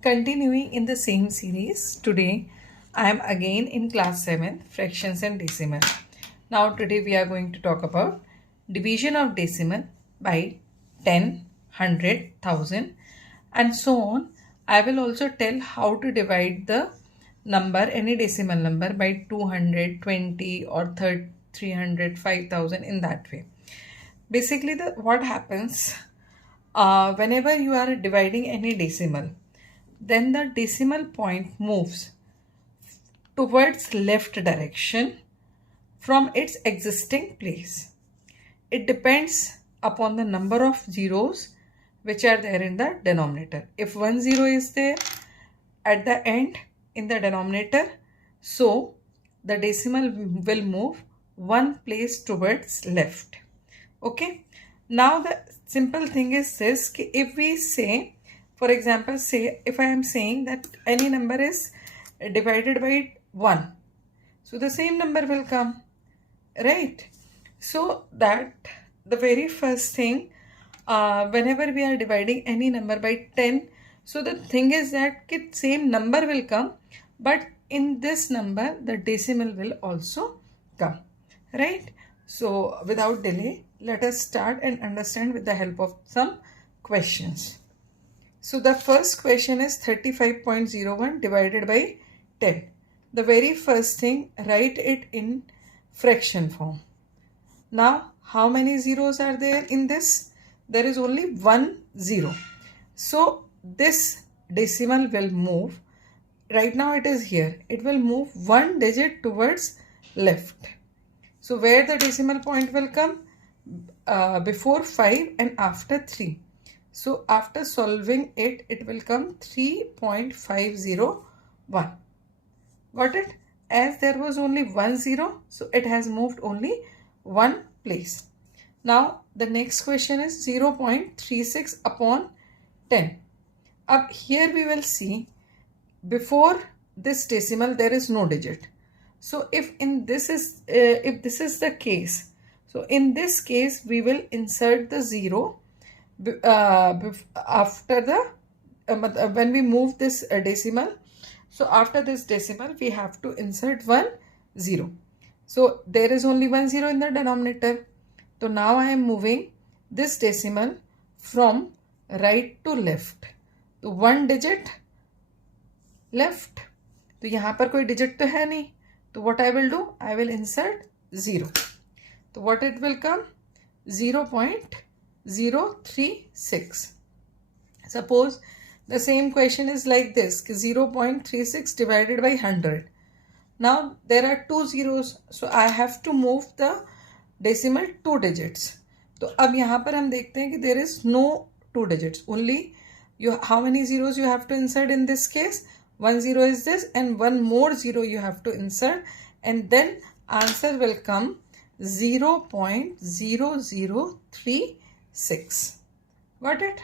Continuing in the same series, today I am again in class 7, fractions and decimal. Now today we are going to talk about division of decimal by 10, 100, 1000 and so on. I will also tell how to divide the number, any decimal number, by 220 or 300, 5000 in that way. Basically, what happens whenever you are dividing any decimal, then the decimal point moves towards left direction from its existing place. It depends upon the number of zeros which are there in the denominator. If one zero is there at the end in the denominator, so the decimal will move one place towards left. Okay. Now the simple thing is this, if we say, for example, say if I am saying that any number is divided by 1, so the same number will come, right? So that the very first thing, whenever we are dividing any number by 10, so the thing is that same number will come, but in this number the decimal will also come, right? So without delay, let us start and understand with the help of some questions. So the first question is 35.01 divided by 10. The very first thing, write it in fraction form. Now, how many zeros are there in this? There is only 1 0. So this decimal will move. Right now it is here. It will move one digit towards left. So where the decimal point will come? Before 5 and after 3. So after solving it, it will come 3.501. Got it? As there was only 1 0, so it has moved only one place. Now the next question is 0.36 upon 10. Up here we will see before this decimal there is no digit. So if this is the case, so in this case we will insert the 0 after the when we move this decimal. So after this decimal we have to insert 1 0. So there is only 1 0 in the denominator. So now I am moving this decimal from right to left. तो one digit left. तो यहाँ पर कोई digit तो है नहीं. So what I will do? I will insert 0. So what it will come? 0.036. Suppose the same question is like this, 0.36 divided by 100. Now there are two zeros, so I have to move the decimal 2 digits. तो अब यहाँ पर हम देखते हैं कि there is no 2 digits. Only how many zeros you have to insert in this case? 1 0 is this and one more 0 you have to insert, and then answer will come 0.0036. Got it?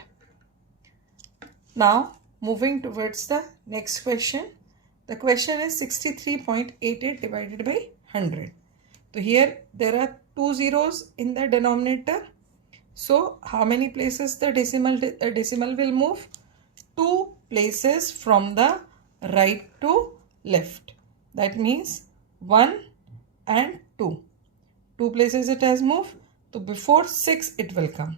Now moving towards the next question. The question is 63.88 divided by 100. So here there are two zeros in the denominator. So how many places the decimal will move? 2 places from the right to left. That means 1 and 2. 2 places it has moved. So before 6 it will come.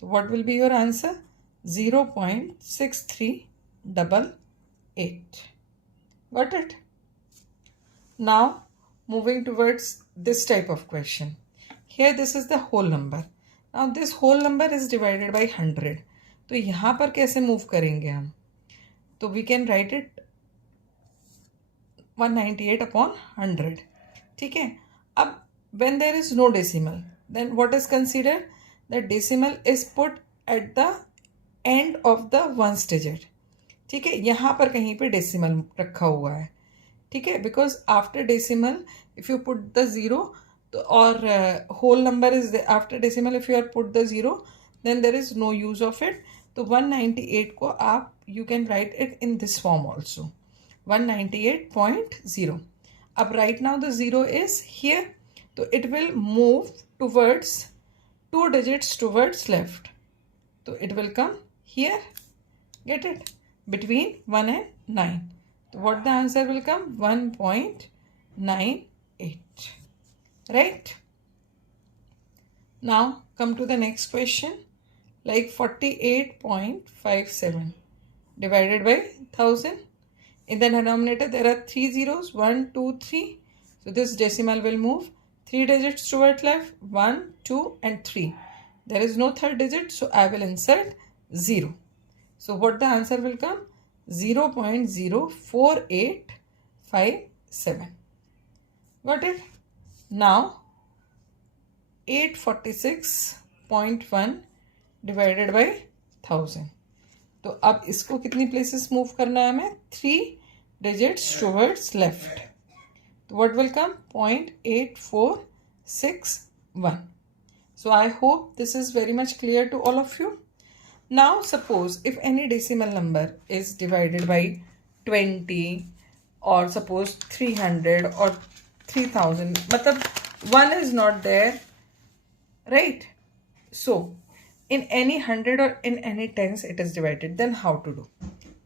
So what will be your answer? 0.6388. Got it? Now moving towards this type of question. Here this is the whole number. Now this whole number is divided by 100. तो यहाँ पर कैसे move करेंगे हम? तो we can write it 198 upon 100. ठीक है? अब when there is no decimal, then what is considered? The decimal is put at the end of the ones digit. ठीक है? यहाँ पर कहीं पे decimal रखा हुआ है. ठीक है? Because after decimal, if you put the 0, or whole number is there, after decimal if you are put the 0, then there is no use of it. तो 198 को आप you can write it in this form also, 198.0. अब right now the 0 is here, so it will move towards 2 digits towards left. So it will come here. Get it? between 1 and 9. So what the answer will come? 1.98. Right? Now come to the next question. Like 48.57 divided by 1000. In the denominator there are 3 zeros, 1, 2, 3. So this decimal will move 3 digits toward left, 1, 2 and 3. There is no third digit, so I will insert 0. So what the answer will come? 0.04857. Got it? Now 846.1 divided by 1000. तो अब इसको कितनी places move करना है हमें? 3 digits towards left. तो what will come? 0.8461. So I hope this is very much clear to all of you. Now suppose if any decimal number is divided by 20 or suppose 300 or 3000, मतलब 1 is not there, right? So in any 100 or in any tens it is divided, then how to do?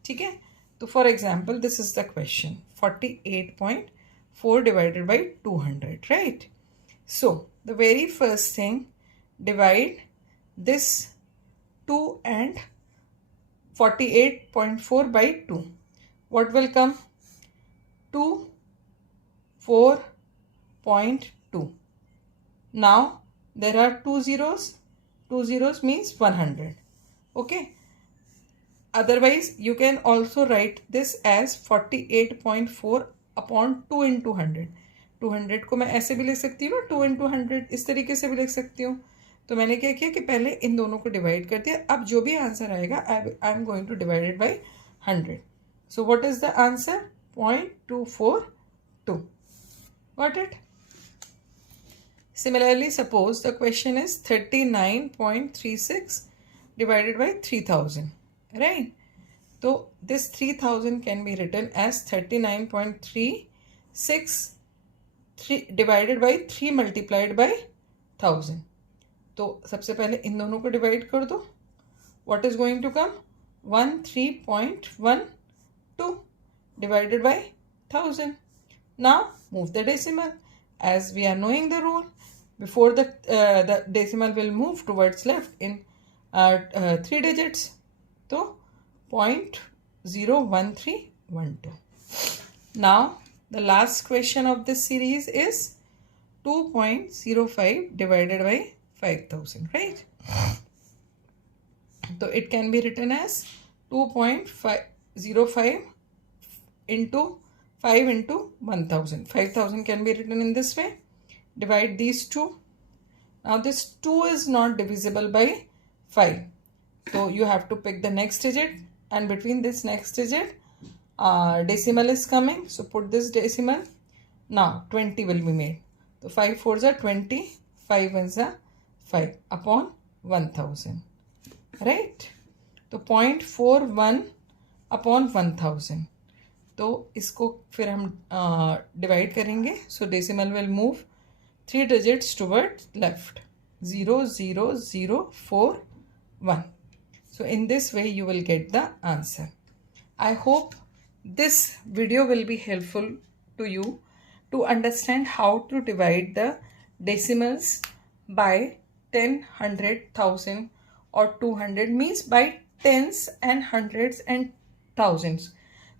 ठीक है, तो for example this is the question, 48.4 divided by 200, right? So the very first thing, divide this 2 and 48.4 by 2. What will come? 2, 4.2. Now there are 2 zeros. 2 zeros means 100. Okay. Otherwise you can also write this as 48.4 upon 2 into 100. 200 को मैं ऐसे भी लिख सकती हूँ, 2 into 100 इस तरीके से भी लिख सकती हूँ. तो मैंने क्या किया कि पहले इन दोनों को डिवाइड कर दिया. अब जो भी आंसर आएगा I am going to divide it by 100. So what is the answer? 0.242. Got it? Similarly, suppose the question is 39.36 divided by 3000, right? So this 3000 can be written as 39.36 divided by 3 multiplied by 1000. तो सबसे पहले इन दोनों को divide कर दो. What is going to come? 13.12 divided by 1000. Now move the decimal. As we are knowing the rule, before the decimal will move towards left in 3 digits. So 0.01312. Now the last question of this series is 2.05 divided by 5000, right? So it can be written as 2.05 into 5 into 1000. 5000 can be written in this way. Divide these two. Now this 2 is not divisible by 5. So you have to pick the next digit, and between this next digit decimal is coming. So put this decimal. Now 20 will be made. So 5 4s are 20, 5 1s are 5 upon 1000, right? तो 0.41 upon 1000. तो इसको फिर हम divide करेंगे. सो decimal will move 3 digits towards left. 0.0041. So in this way you will get the answer. I hope this video will be helpful to you to understand how to divide the decimals by 10, 100, 1000 or 200, means by tens and hundreds and thousands.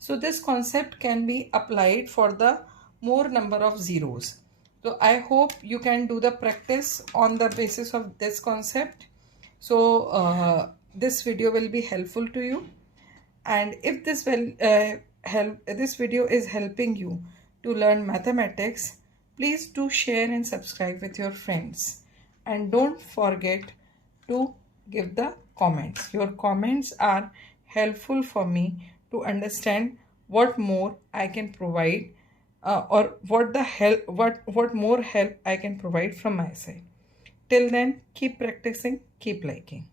So this concept can be applied for the more number of zeros. So I hope you can do the practice on the basis of this concept. So this video will be helpful to you, and if this will this video is helping you to learn mathematics, please do share and subscribe with your friends, and don't forget to give the comments. Your comments are helpful for me to understand what more I can provide, or what more help I can provide from my side. Till then, keep practicing, keep liking.